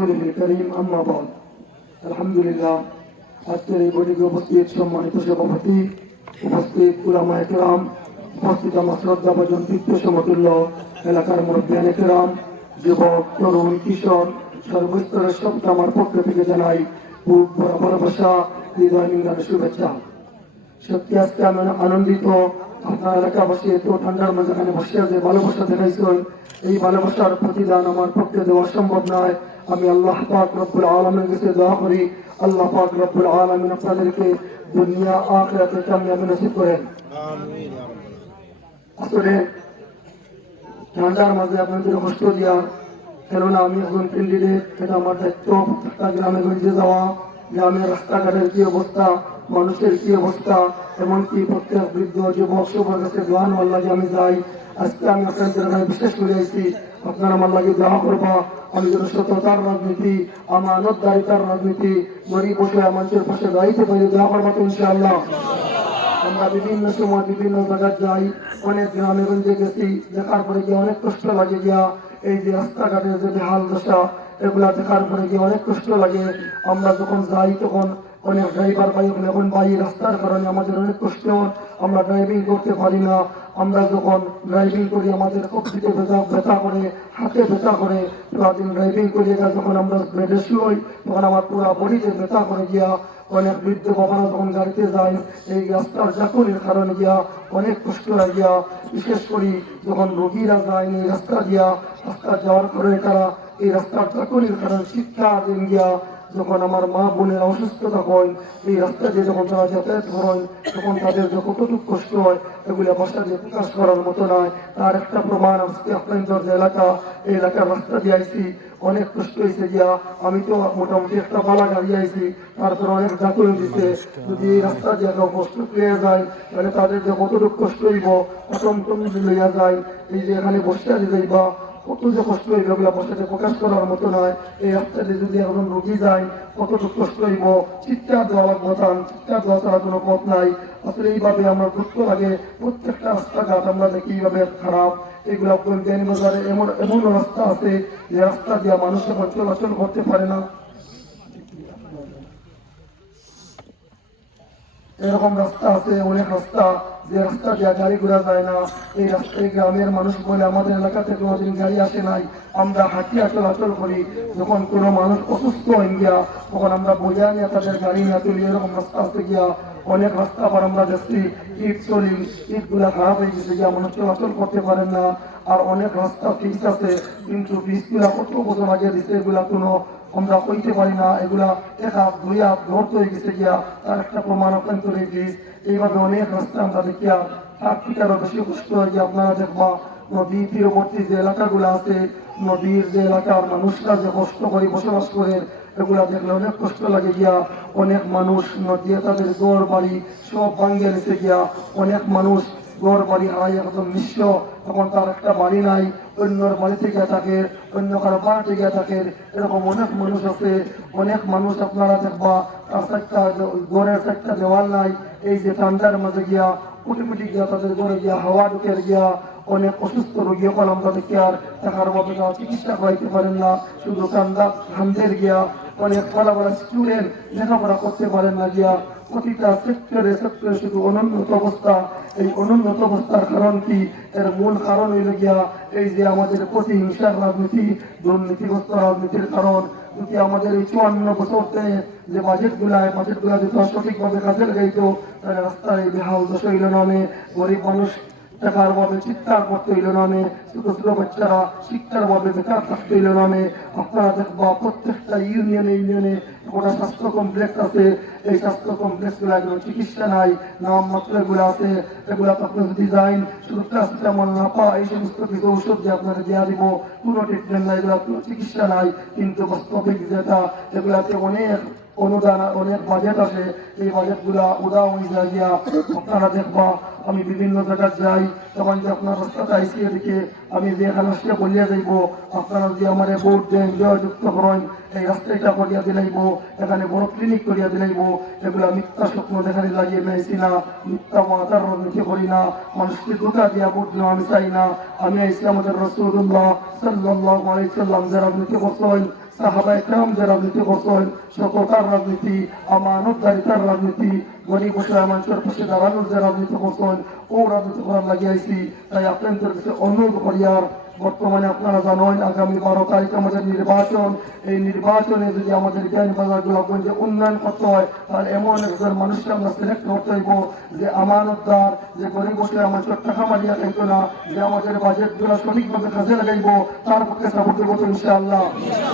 করিম আম্মা বাদ। আলহামদুলিল্লাহ, আজকের এই বৈঠকে উপস্থিত সম্মানিত সভাপতি, উপস্থিত উলামা একরাম, উপস্থিত আমার শ্রদ্ধা ভজন তৃতীয় সমতুল্য এলাকার মুরব্বিয়ান একরাম, যুবক, তরুণ, কিশোর, সর্বস্তরের সবটা আমার পক্ষ থেকে জানাই ভরা ভালোবাসা, হৃদয় শুভেচ্ছা। সত্যি আজকে আমি আনন্দিত। আপনার এলাকাবাসী এত ঠান্ডার মাঝে এখানে বসে আছে ভালোবাসা দেখাইছেন। এই ভালোবাসার প্রতিদান আমার পক্ষে দেওয়া সম্ভব নয়। আমি আল্লাহ পাক রব্বুল আলমের কাছে দোয়া করি। আল্লাহ পাক রব্বুল আলমিন আপনাদেরকে দুনিয়া আখরাতে কামিয়াবি নসিব করেন। আসলে ঠান্ডার মাঝে আপনাদের কষ্ট দিয়া কেননা আমি একজন ক্যান্ডিডেট এটা আমার দায়িত্ব গ্রামে গঞ্জে যাওয়া গ্রামের রাস্তাঘাটের কি অবস্থা মানুষের কি অবস্থা এমনকি প্রত্যেক বৃদ্ধ যুবক সবার কাছে দোয়ান আল্লাহ আমি যাই। আজকে আমি আপনাদের এখানে বিশেষ করে আইছি আপনারা আমার লাগে দোয়া করবা। আমি যেন সততার রাজনীতি, আমানতদারিতার রাজনীতি, গরিব বসে মানুষের পাশে দাঁড়িয়ে পারি দোয়া করবা তো ইনশাআল্লাহ। আমরা বিভিন্ন সময় বিভিন্ন জায়গায় যাই, অনেক গ্রামে গঞ্জে গেছি, দেখার পরে গিয়ে অনেক কষ্ট লাগে গিয়া। এই যে রাস্তাঘাটের যে হাল দশা, এগুলা দেখার পরে গিয়ে অনেক কষ্ট লাগে। আমরা যখন যাই তখন অনেক ড্রাইভার ভাই এখন ভাই রাস্তার কারণে আমাদের অনেক কষ্ট। আমরা ড্রাইভিং করতে পারি না আমরা যখন ড্রাইভিং করি, আমাদের কক্ষিতে ব্যথা ব্যথা করে, হাতে ব্যথা করে সারাদিন ড্রাইভিং করি যখন আমরা বেডে শুই, তখন আমার পুরো বডিতে ব্যথা করে গিয়া অনেক বৃদ্ধ বাবারা যখন গাড়িতে যায়, এই রাস্তার চাকুরির কারণে গিয়া অনেক কষ্ট হয় গিয়া বিশেষ করি যখন রোগীরা যায় এই রাস্তা দিয়া, রাস্তা যাওয়ার পরে তারা এই রাস্তার চাকুরির কারণে শিক্ষা দিন গিয়া যখন আমার মা বোনের অসুস্থতা হয়, এই রাস্তা দিয়ে যখন তারা যাতায়াত করেন, তখন তাদের যে কতটুকু কষ্ট হয়, এগুলো ভাষা দিয়ে প্রকাশ করার মতো নয়। তার একটা প্রমাণ আজকে আপনার যে এলাকা, এই এলাকার রাস্তা দিয়ে আইসি অনেক কষ্ট হয়েছে গিয়া, আমি তো মোটামুটি একটা বালা গাড়ি আইছি, তারপরে অনেক জাকুরি দিছে যদি এই রাস্তা দিয়ে কেউ কষ্ট পেয়ে যায়, তাহলে তাদের যে কতটুকু কষ্ট হইব তুমি লইয়া যায়, এই যে এখানে বসে আছে যাইবা কত যে কষ্ট হইব এগুলো বসাতে প্রকাশ করার মতো নয়, এই রাস্তাতে যদি একজন রুগী যায়, কতটুকু কষ্ট হইব? চিৎকার দেওয়া লাগবো তার চিৎকার দেওয়া ছাড়া কোনো পথ নাই। আসলে এইভাবে আমরা দুঃখ লাগে, প্রত্যেকটা রাস্তাঘাট আমরা দেখি এইভাবে খারাপ। এগুলো জ্ঞানী বাজারে এমন এমন রাস্তা আছে, যে রাস্তা দিয়ে মানুষ চলাচল করতে পারে না। এরকম রাস্তা আছে, অনেক রাস্তা। যে রাস্তা দিয়ে গাড়ি ঘোড়া যায় না, এই রাস্তায় গ্রামের মানুষ বলে, আমাদের এলাকা থেকে কোনোদিন গাড়ি আসে নাই। আমরা হাঁটি হাঁটিয়া চলাচল করি। যখন কোনো মানুষ অসুস্থ হয়ে গিয়া, তখন আমরা বোঝা নিয়ে তাদের গাড়ি নিয়ে তুলি। এরকম রাস্তা আছে গিয়া। অনেক রাস্তা আবার আমরা দেখছি, ইট চলি ইটগুলা খারাপ হয়ে গেছে গিয়া মানুষ চলাচল করতে পারেন না। আর অনেক রাস্তা ফিস আছে, কিন্তু ফিসগুলা কত বছর আগে দিচ্ছে এগুলা কোনো আমরা কইতে পারি না, এগুলা দুই হাত ধরতে হয়ে গেছে গিয়া, তার একটা প্রমাণ অত্যন্ত রেখে এইভাবে অনেক রাস্তা আমরা দেখিয়া তার বেশি কষ্ট হয়ে গিয়ে আপনারা দেখবা নদী তীরবর্তী যে এলাকাগুলো আছে, নদীর যে এলাকার মানুষরা যে কষ্ট করে বসবাস করে, এগুলা দেখলে অনেক কষ্ট লাগে গিয়া। অনেক মানুষ নদী তাদের গড় বাড়ি সব ভাঙ্গে রেখে গিয়া। অনেক মানুষ গড় বাড়ি হারাই একদম নিঃস্ব। তখন তার একটা বাড়ি নাই অন্যর বাড়ি থেকে থাকে, অন্য কারও বাড়ি থেকে থাকে। এরকম অনেক মানুষ আছে, অনেক মানুষ আপনারা দেখবা, তার একটা গড়ের একটা দেওয়াল নাই, এই যে ঠান্ডার মাঝে গিয়া কুটিমুটি গিয়া তাদের ঘরে গিয়া, হাওয়া ঢুকে গিয়া, অনেক অসুস্থ রোগী আমরা দেখি আর দেখার মতো তারা চিকিৎসা করাইতে পারেন না, শুধু ঠান্ডা ঠান্ডের গিয়া, অনেক বড় বড় স্টুডেন্ট লেখাপড়া করতে পারেন না গিয়া। প্রতিটা সেক্টরে সেক্টরে শুধু অনুন্নত অবস্থা। এই অনুন্নত অবস্থার কারণ কি? এর মূল কারণ হইল গিয়া এই যে আমাদের প্রতিহিংসার রাজনীতি, দুর্নীতিগ্রস্ত রাজনীতির কারণ। যদি আমাদের এই চুয়ান্ন বছরতে যে বাজেট বাজেটগুলা বাজেটগুলা যদি সঠিকভাবে কাজে লাগাইতো, তাহলে রাস্তায় বেহাল দশ হইল নামে গরিব মানুষ টাকার অভাবে চিৎকার করতে হইল নামে ছোট ছোট বাচ্চারা শিক্ষার অভাবে বেকার থাকতে হইল নামে, আপনারা দেখবা প্রত্যেকটা ইউনিয়নে ইউনিয়নে গোটা স্বাস্থ্য কমপ্লেক্স আছে। এই স্বাস্থ্য কমপ্লেক্সগুলা কোনো চিকিৎসা নাই নাম মাত্র এগুলো আছে এগুলো আপনি যদি যান শুধু প্যারাসিটামল না, পা, এই সমস্ত কিছু ঔষধ যে আপনারা দেওয়া দিব। কোনো ট্রিটমেন্ট নাই, এগুলো কোনো চিকিৎসা নাই। কিন্তু বাস্তবিক যেটা, এগুলাতে অনেক অনুদান অনেক বাজেট আছে। এই বাজেটগুলা উদা হয়ে যায় আপনারা দেখবা, আমি বিভিন্ন জায়গায় যাই, তখন যে আপনার রাস্তাটা আইসি এদিকে, আমি যে খালাসটা বলিয়া যাইব, আপনারা যদি আমার ভোট দেন, জয়যুক্ত করেন এই রাস্তাটা করিয়া দিলাইব, এখানে বড় ক্লিনিক করিয়া দিলাইব, এগুলা মিথ্যা স্বপ্ন দেখানি লাগিয়ে মেয়েছি না, মিথ্যা মাতার রাজনীতি করি না, মানুষকে ধোকা দিয়া ভোট নেওয়া আমি চাই না। আমি আইসি আমাদের রসুল্লাহ সাল্লাহ আলাইসাল্লাম যে রাজনীতি করছেন সাহাবা একরাম যে রাজনীতি করতেন সততার রাজনীতি, আমানতদারিতার রাজনীতি, গরিব বসে মানুষের পাশে দাঁড়ানোর যে রাজনীতি করতেন ও রাজনীতি করার লাগিয়েছি তাই আপনাদের কাছে অনুরোধ করিয়ার বর্তমানে আপনারা জানেন, আগামী বারো তারিখ আমাদের নির্বাচন। এই নির্বাচনে যদি আমাদের জ্ঞান বাজার গোলাপগঞ্জে উন্নয়ন করতে হয়, তাহলে এমন একজন মানুষকে আমরা সিলেক্ট করতে হইব যে আমানতদার, যে গরিব বসে আমার টাকা মারিয়া খাইতো না, যে আমাদের বাজেটগুলো সঠিকভাবে কাজে লাগাইব, তার পক্ষে সাপোর্ট তো ইনশাআল্লাহ।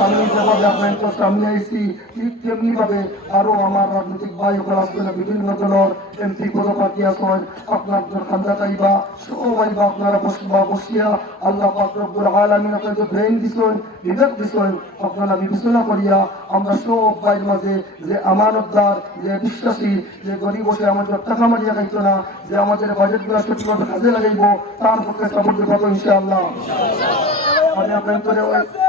আমি যেভাবে আপনার সামনে আইসি ঠিক তেমনি ভাবে আরও আমার রাজনৈতিক ভাই ওখানে আসবে না বিভিন্ন দলের এমপি, পদপ্রার্থী আসবেন আপনার খান্দা চাইবা সবাই বা আপনারা বসবা, বসিয়া আল্লাহ পাক রব্বুল আলামিন আপনাকে ব্রেন দিছেন বিবেক দিছেন। আপনারা বিবেচনা করিয়া আমরা সব ভাইয়ের মাঝে যে আমানতদার, যে বিশ্বাসী, যে গরিব বসে আমাদের টাকা মারিয়া খাইত না, যে আমাদের বাজেটগুলো সঠিকভাবে কাজে লাগাইব, তার পক্ষে সাপোর্ট দেবো ইনশাআল্লাহ। আমি আপনার